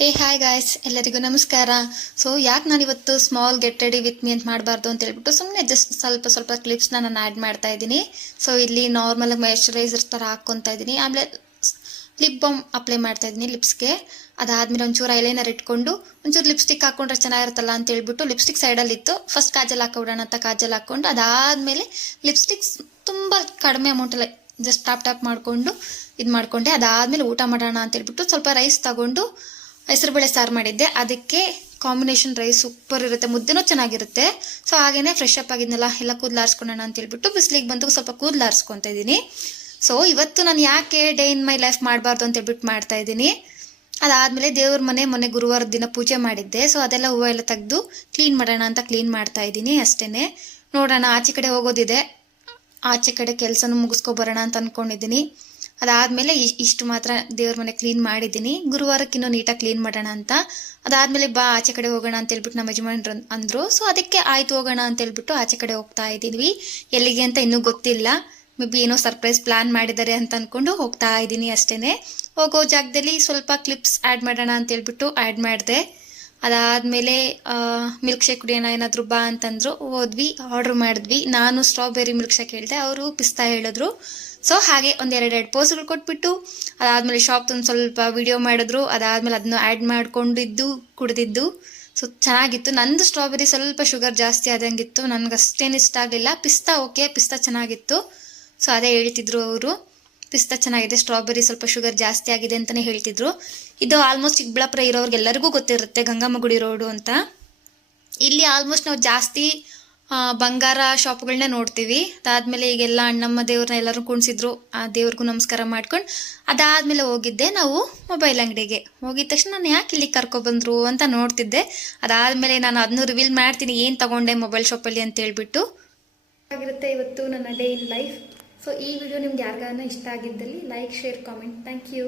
ಹೇ hi guys, ಎಲ್ಲರಿಗೂ ನಮಸ್ಕಾರ. So ಯಾಕೆ ನಾನು ಇವತ್ತು small get ready with me ಅಂತ ಮಾಡಬಾರ್ದು ಅಂತ ಹೇಳ್ಬಿಟ್ಟು ಸುಮ್ಮನೆ ಜಸ್ಟ್ ಸ್ವಲ್ಪ ಕ್ಲಿಪ್ಸ್ನ ನಾನು ಆ್ಯಡ್ ಮಾಡ್ತಾ ಇದ್ದೀನಿ. ಸೊ ಇಲ್ಲಿ ನಾರ್ಮಲ್ ಮಾಯ್ಶ್ಚರೈಸರ್ ಥರ ಹಾಕ್ಕೊತಾ ಇದ್ದೀನಿ. ಆಮೇಲೆ ಲಿಪ್ ಬಾಮ್ ಅಪ್ಲೈ ಮಾಡ್ತಾ ಇದ್ದೀನಿ ಲಿಪ್ಸ್ಗೆ. ಅದಾದಮೇಲೆ ಒಂಚೂರು ಐಲೈನರ್ ಇಟ್ಕೊಂಡು ಒಂಚೂರು ಲಿಪ್ಸ್ಟಿಕ್ ಹಾಕ್ಕೊಂಡ್ರೆ ಚೆನ್ನಾಗಿರುತ್ತಲ್ಲ ಅಂತ ಹೇಳ್ಬಿಟ್ಟು ಲಿಪ್ಸ್ಟಿಕ್ ಸೈಡಲ್ಲಿತ್ತು. ಫಸ್ಟ್ ಕಾಜಲ್ ಹಾಕೋಬಿಡೋಣ ಅಂತ ಕಾಜಲ್ ಹಾಕ್ಕೊಂಡು ಅದಾದಮೇಲೆ ಲಿಪ್ಸ್ಟಿಕ್ಸ್ ತುಂಬ ಕಡಿಮೆ ಅಮೌಂಟಲ್ಲಿ ಜಸ್ಟ್ ಟ್ಯಾಪ್ ಮಾಡಿಕೊಂಡು ಇದು ಮಾಡಿಕೊಂಡೆ. ಅದಾದಮೇಲೆ ಊಟ ಮಾಡೋಣ ಅಂತ ಹೇಳ್ಬಿಟ್ಟು ಸ್ವಲ್ಪ ರೈಸ್ ತಗೊಂಡು ಹೆಸರುಬೇಳೆ ಸಾರು ಮಾಡಿದ್ದೆ. ಅದಕ್ಕೆ ಕಾಂಬಿನೇಷನ್ ರೈಸ್ ಸೂಪರ್ ಇರುತ್ತೆ, ಮುದ್ದೆನೂ ಚೆನ್ನಾಗಿರುತ್ತೆ. ಸೊ ಹಾಗೇನೆ ಫ್ರೆಶ್ ಅಪ್ ಆಗಿದ್ನಲ್ಲ, ಎಲ್ಲ ಕೂದಲು ಆರಿಸ್ಕೊಳ್ಳೋಣ ಅಂತ ಹೇಳ್ಬಿಟ್ಟು ಬಿಸಿಲಿಗೆ ಬಂದು ಸ್ವಲ್ಪ ಕೂದಲು ಆರಿಸ್ಕೊತಾ ಇದ್ದೀನಿ. ಸೊ ಇವತ್ತು ನಾನು ಯಾಕೆ ಡೇ ಇನ್ ಮೈ ಲೈಫ್ ಮಾಡಬಾರ್ದು ಅಂತ ಹೇಳ್ಬಿಟ್ಟು ಮಾಡ್ತಾ ಇದ್ದೀನಿ. ಅದಾದಮೇಲೆ ದೇವ್ರ ಮೊನ್ನೆ ಗುರುವಾರದ ದಿನ ಪೂಜೆ ಮಾಡಿದ್ದೆ. ಸೊ ಅದೆಲ್ಲ ಹೂವು ಎಲ್ಲ ತೆಗೆದು ಕ್ಲೀನ್ ಮಾಡೋಣ ಅಂತ ಕ್ಲೀನ್ ಮಾಡ್ತಾ ಇದ್ದೀನಿ ಅಷ್ಟೇ. ನೋಡೋಣ, ಆಚೆ ಕಡೆ ಹೋಗೋದಿದೆ, ಆಚೆ ಕಡೆ ಕೆಲಸನೂ ಮುಗಿಸ್ಕೊಬರೋಣ ಅಂತ ಅಂದ್ಕೊಂಡಿದ್ದೀನಿ. ಅದಾದಮೇಲೆ ಇಷ್ಟು ಮಾತ್ರ ದೇವ್ರ ಮನೆ ಕ್ಲೀನ್ ಮಾಡಿದ್ದೀನಿ. ಗುರುವಾರಕ್ಕೆ ಇನ್ನೂ ನೀಟಾಗಿ ಕ್ಲೀನ್ ಮಾಡೋಣ ಅಂತ. ಅದಾದಮೇಲೆ ಬಾ ಆಚೆ ಕಡೆ ಹೋಗೋಣ ಅಂತ ಹೇಳ್ಬಿಟ್ಟು ನಮ್ಮ ಯಜಮಾನ್ರು ಅಂದರು. ಸೊ ಅದಕ್ಕೆ ಆಯ್ತು ಹೋಗೋಣ ಅಂತ ಹೇಳ್ಬಿಟ್ಟು ಆಚೆ ಕಡೆ ಹೋಗ್ತಾ ಇದ್ದೀವಿ. ಎಲ್ಲಿಗೆ ಅಂತ ಇನ್ನೂ ಗೊತ್ತಿಲ್ಲ, ಮೇ ಬಿ ಏನೋ ಸರ್ಪ್ರೈಸ್ ಪ್ಲ್ಯಾನ್ ಮಾಡಿದ್ದಾರೆ ಅಂತ ಅಂದ್ಕೊಂಡು ಹೋಗ್ತಾ ಇದ್ದೀನಿ ಅಷ್ಟೇ. ಹೋಗೋ ಜಾಗದಲ್ಲಿ ಸ್ವಲ್ಪ ಕ್ಲಿಪ್ಸ್ ಆ್ಯಡ್ ಮಾಡೋಣ ಅಂತ ಹೇಳ್ಬಿಟ್ಟು ಆ್ಯಡ್ ಮಾಡಿದೆ. ಅದಾದಮೇಲೆ ಮಿಲ್ಕ್ ಶೇಕ್ ಕುಡಿಯೋಣ ಏನಾದರೂ ಬಾ ಅಂತಂದರು. ಹೋದ್ವಿ, ಆರ್ಡ್ರ್ ಮಾಡಿದ್ವಿ. ನಾನು ಸ್ಟ್ರಾಬೆರಿ ಮಿಲ್ಕ್ ಶೇಕ್ ಹೇಳಿದೆ, ಅವರು ಪಿಸ್ತಾ ಹೇಳಿದ್ರು. ಸೊ ಹಾಗೆ ಒಂದೆರಡು ಪೋಸ್ಗಳು ಕೊಟ್ಬಿಟ್ಟು ಅದಾದಮೇಲೆ ಶಾಪ್ದೊಂದು ಸ್ವಲ್ಪ ವಿಡಿಯೋ ಮಾಡಿದ್ರು. ಅದಾದಮೇಲೆ ಅದನ್ನು ಆ್ಯಡ್ ಮಾಡ್ಕೊಂಡಿದ್ದು ಕುಡಿದಿದ್ದು. ಸೊ ಚೆನ್ನಾಗಿತ್ತು. ನಂದು ಸ್ಟ್ರಾಬೆರಿ ಸ್ವಲ್ಪ ಶುಗರ್ ಜಾಸ್ತಿ ಆದಂಗಿತ್ತು, ನನಗೆ ಅಷ್ಟೇನು ಇಷ್ಟ ಆಗಲಿಲ್ಲ. ಪಿಸ್ತಾ ಓಕೆ, ಪಿಸ್ತಾ ಚೆನ್ನಾಗಿತ್ತು. ಸೊ ಅದೇ ಹೇಳ್ತಿದ್ರು ಅವರು, ಪಿಸ್ತಾ ಚೆನ್ನಾಗಿದೆ, ಸ್ಟ್ರಾಬೆರಿ ಸ್ವಲ್ಪ ಶುಗರ್ ಜಾಸ್ತಿ ಆಗಿದೆ ಅಂತಲೇ ಹೇಳ್ತಿದ್ರು. ಇದು ಆಲ್ಮೋಸ್ಟ್ ಚಿಕ್ಕಬಳ್ಳಾಪುರ ಇರೋರಿಗೆಲ್ಲರಿಗೂ ಗೊತ್ತಿರುತ್ತೆ, ಗಂಗಮ್ಮ ಗುಡಿ ರೋಡು ಅಂತ. ಇಲ್ಲಿ ಆಲ್ಮೋಸ್ಟ್ ನಾವು ಜಾಸ್ತಿ ಬಂಗಾರ ಶಾಪ್ಗಳನ್ನೇ ನೋಡ್ತೀವಿ. ಅದಾದಮೇಲೆ ಈಗೆಲ್ಲ ಅಣ್ಣಮ್ಮ ದೇವ್ರನ್ನ ಎಲ್ಲರೂ ಕುಣಿಸಿದ್ರು, ಆ ದೇವ್ರಿಗೂ ನಮಸ್ಕಾರ ಮಾಡ್ಕೊಂಡು ಅದಾದಮೇಲೆ ಹೋಗಿದ್ದೆ ನಾವು ಮೊಬೈಲ್ ಅಂಗಡಿಗೆ. ಹೋಗಿದ ತಕ್ಷಣ ನಾನು ಯಾಕೆ ಇಲ್ಲಿಗೆ ಕರ್ಕೊಬಂದರು ಅಂತ ನೋಡ್ತಿದ್ದೆ. ಅದಾದಮೇಲೆ ನಾನು ಅದನ್ನು ರಿವೀಲ್ ಮಾಡ್ತೀನಿ ಏನು ತೊಗೊಂಡೆ ಮೊಬೈಲ್ ಶಾಪಲ್ಲಿ ಅಂತ ಹೇಳ್ಬಿಟ್ಟು. ಆಗಿರುತ್ತೆ ಇವತ್ತು ನನ್ನ ಡೇ ಇನ್ ಲೈಫ್. ಸೊ ಈ ವಿಡಿಯೋ ನಿಮ್ಗೆ ಯಾರಿಗಾನ ಇಷ್ಟ ಆಗಿದ್ದಲ್ಲಿ like, share, comment. Thank you.